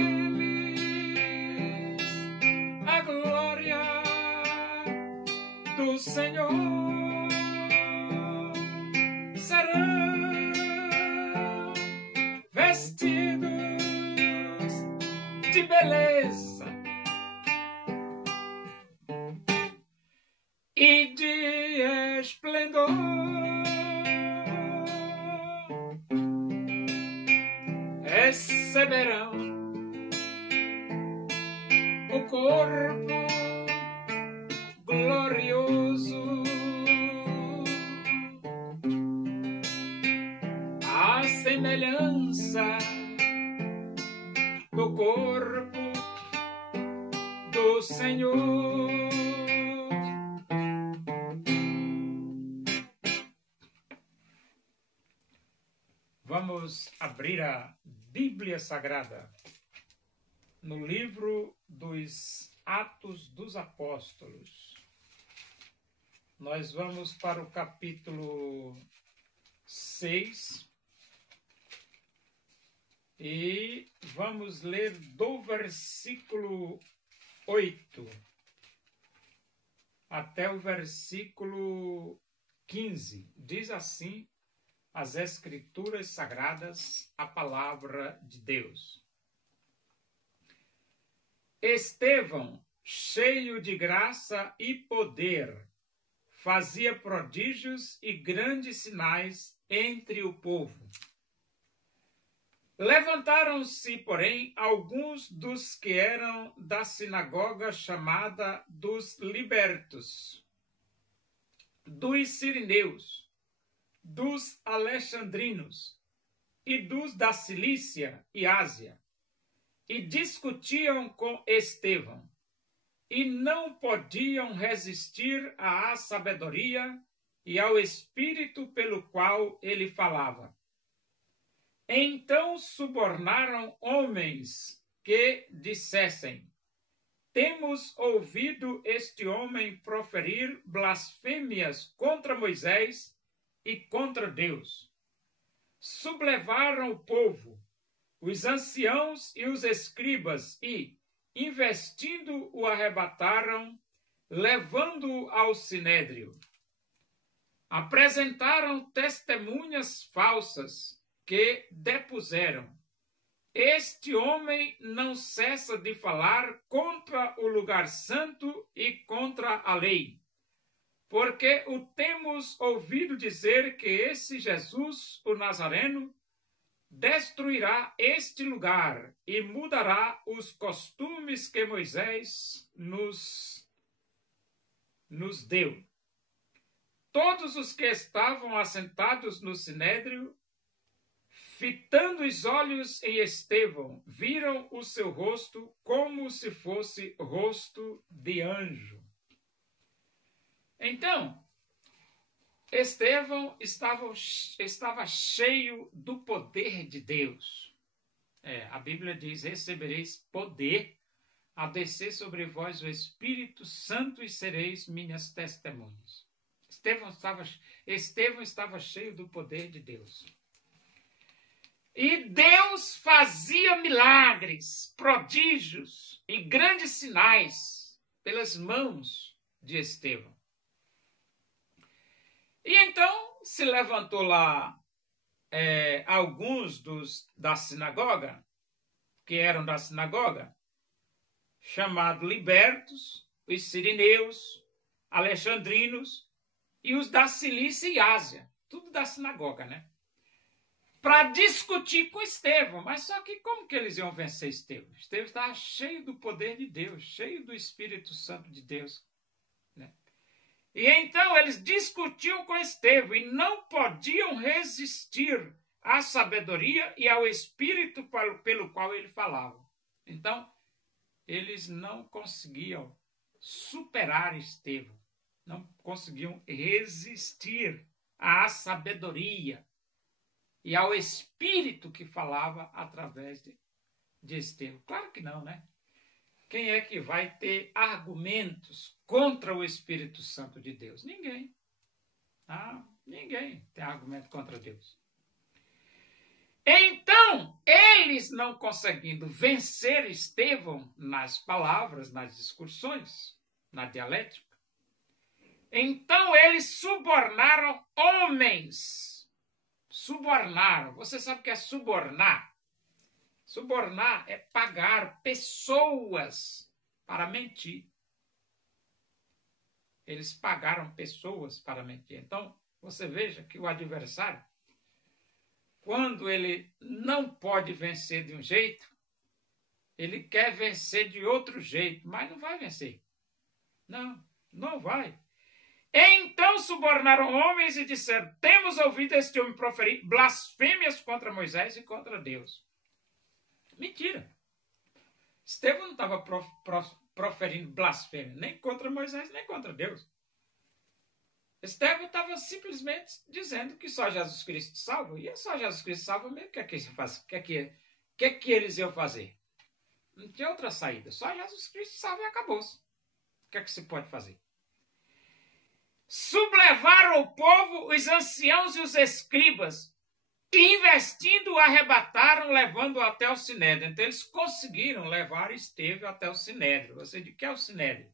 eles a glória do Senhor. Serão vestidos de beleza e de esplendor. Receberão o corpo glorioso, a semelhança do corpo do Senhor. Vamos abrir a Bíblia Sagrada no livro dos Atos dos Apóstolos. Nós vamos para o capítulo 6 e vamos ler do versículo 8 até o versículo 15. Diz assim as Escrituras Sagradas, a palavra de Deus. Estevão, cheio de graça e poder, fazia prodígios e grandes sinais entre o povo. Levantaram-se, porém, alguns dos que eram da sinagoga chamada dos libertos, dos sirineus, dos alexandrinos e dos da Cilícia e Ásia, e discutiam com Estevão, e não podiam resistir à sabedoria e ao espírito pelo qual ele falava. Então subornaram homens que dissessem: temos ouvido este homem proferir blasfêmias contra Moisés e contra Deus. Sublevaram o povo, os anciãos e os escribas, e, investindo, o arrebataram, levando-o ao sinédrio. Apresentaram testemunhas falsas que depuseram: este homem não cessa de falar contra o lugar santo e contra a lei, porque o temos ouvido dizer que esse Jesus, o Nazareno, destruirá este lugar e mudará os costumes que Moisés nos deu. Todos os que estavam assentados no sinédrio, fitando os olhos em Estevão, viram o seu rosto como se fosse rosto de anjo. Então, Estevão estava cheio do poder de Deus. A Bíblia diz: recebereis poder a descer sobre vós o Espírito Santo e sereis minhas testemunhas. Estevão estava cheio do poder de Deus. E Deus fazia milagres, prodígios e grandes sinais pelas mãos de Estevão. E então se levantou lá alguns da sinagoga, que eram da sinagoga, chamados libertos, os sirineus, alexandrinos e os da Cilícia e Ásia, tudo da sinagoga, né? Para discutir com Estevão. Mas só que como que eles iam vencer Estevão? Estevão estava cheio do poder de Deus, cheio do Espírito Santo de Deus, né? E então eles discutiam com Estevão e não podiam resistir à sabedoria e ao espírito pelo qual ele falava. Então, eles não conseguiam superar Estevão, não conseguiam resistir à sabedoria e ao espírito que falava através de Estevão. Claro que não, né? Quem é que vai ter argumentos contra o Espírito Santo de Deus? Ninguém. Ninguém tem argumento contra Deus. Então, eles não conseguindo vencer Estevão nas palavras, nas discussões, na dialética, então eles subornaram homens. Subornaram. Você sabe o que é subornar? Subornar é pagar pessoas para mentir. Eles pagaram pessoas para mentir. Então, você veja que o adversário, quando ele não pode vencer de um jeito, ele quer vencer de outro jeito, mas não vai vencer. Não, não vai. Então subornaram homens e disseram: temos ouvido este homem proferir blasfêmias contra Moisés e contra Deus. Mentira. Estevão não estava proferindo blasfêmia, nem contra Moisés, nem contra Deus. Estevão estava simplesmente dizendo que só Jesus Cristo salva. E é só Jesus Cristo salva mesmo. O que eles iam fazer? Não tinha outra saída. Só Jesus Cristo salva e acabou-se. O que é que se pode fazer? Sublevaram o povo, os anciãos e os escribas, e investindo o arrebataram, levando-o até o Sinédrio. Então eles conseguiram levar Estevão até o Sinédrio. Você diz, o que é o Sinédrio?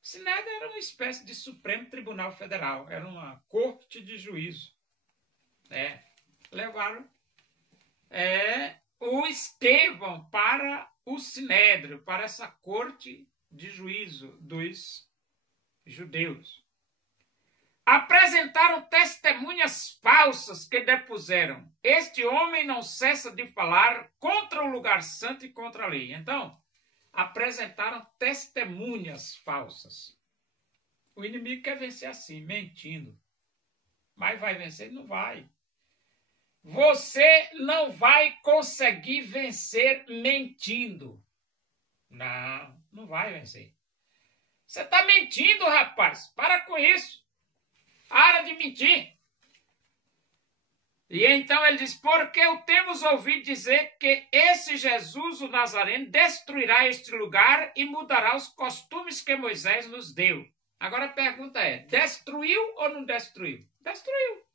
O Sinédrio era uma espécie de Supremo Tribunal Federal, era uma corte de juízo. Levaram o Estevão para o Sinédrio, para essa corte de juízo dos judeus. Apresentaram testemunhas falsas que depuseram: este homem não cessa de falar contra o lugar santo e contra a lei. Então, apresentaram testemunhas falsas. O inimigo quer vencer assim, mentindo. Mas vai vencer? Não vai. Você não vai conseguir vencer mentindo. Não, não vai vencer. Você está mentindo, rapaz. Para com isso. Para de mentir. E então ele diz: porque o temos ouvido dizer que esse Jesus, o Nazareno, destruirá este lugar e mudará os costumes que Moisés nos deu. Agora a pergunta é: destruiu ou não destruiu? Destruiu.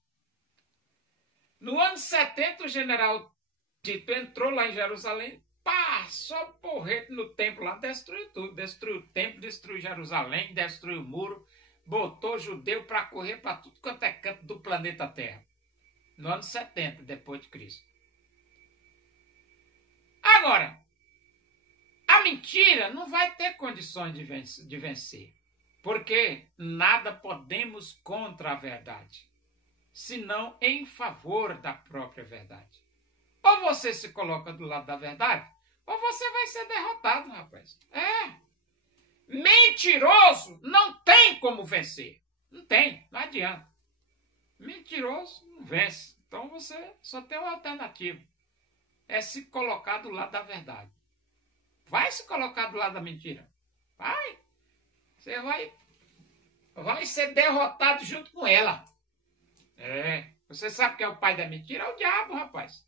No ano 70, o general Tito entrou lá em Jerusalém, passou porrete no templo lá, destruiu tudo. Destruiu o templo, destruiu Jerusalém, destruiu o muro, botou judeu para correr para tudo quanto é canto do planeta Terra. No ano 70, depois de Cristo. Agora, a mentira não vai ter condições de vencer. Porque nada podemos contra a verdade, senão em favor da própria verdade. Ou você se coloca do lado da verdade, ou você vai ser derrotado, rapaz. Mentiroso não tem como vencer. Não tem, não adianta. Mentiroso não vence. Então você só tem uma alternativa. É se colocar do lado da verdade. Vai se colocar do lado da mentira. Vai. Você vai ser derrotado junto com ela. Você sabe quem é o pai da mentira? É o diabo, rapaz.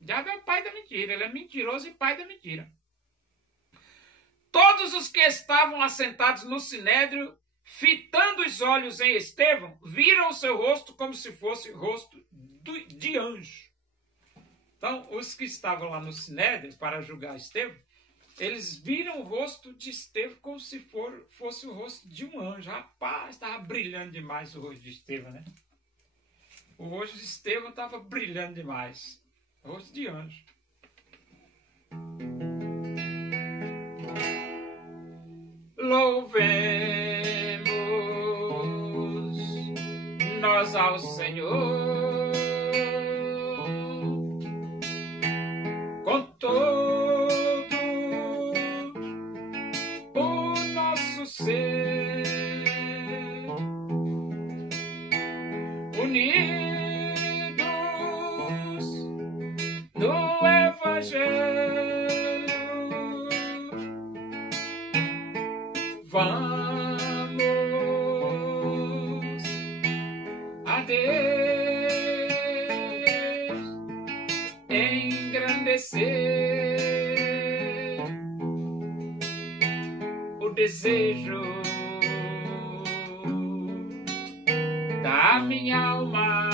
O diabo é o pai da mentira. Ele é mentiroso e pai da mentira. Todos os que estavam assentados no sinédrio, fitando os olhos em Estevão, viram o seu rosto como se fosse rosto de anjo. Então, os que estavam lá no sinédrio para julgar Estevão, eles viram o rosto de Estevão como se fosse o rosto de um anjo. Rapaz, estava brilhando demais o rosto de Estevão, né? O rosto de Estevão estava brilhando demais. O rosto de anjo. Louvemos nós ao Senhor com todo o nosso ser, unidos no Evangelho. Vamos a Deus engrandecer o desejo da minha alma,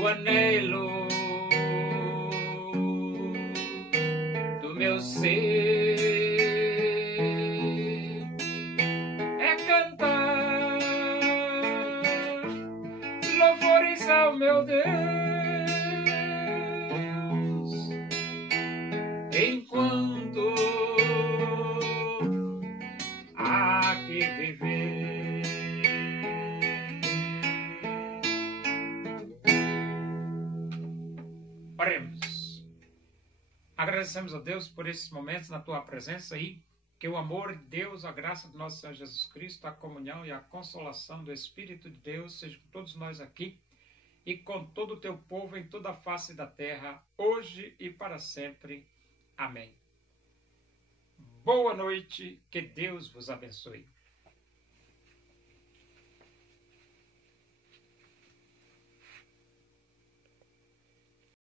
o anelo do meu ser é cantar louvores ao meu Deus enquanto há que viver. Oremos. Agradecemos a Deus por esses momentos na tua presença e que o amor de Deus, a graça do nosso Senhor Jesus Cristo, a comunhão e a consolação do Espírito de Deus seja com todos nós aqui e com todo o teu povo em toda a face da terra, hoje e para sempre. Amém. Boa noite, que Deus vos abençoe.